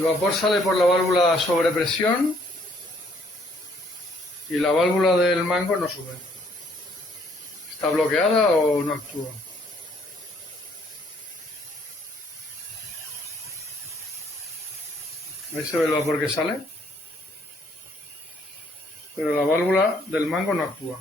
El vapor sale por la válvula sobre presión y la válvula del mango no sube. ¿Está bloqueada o no actúa? Ahí se ve el vapor que sale, pero la válvula del mango no actúa.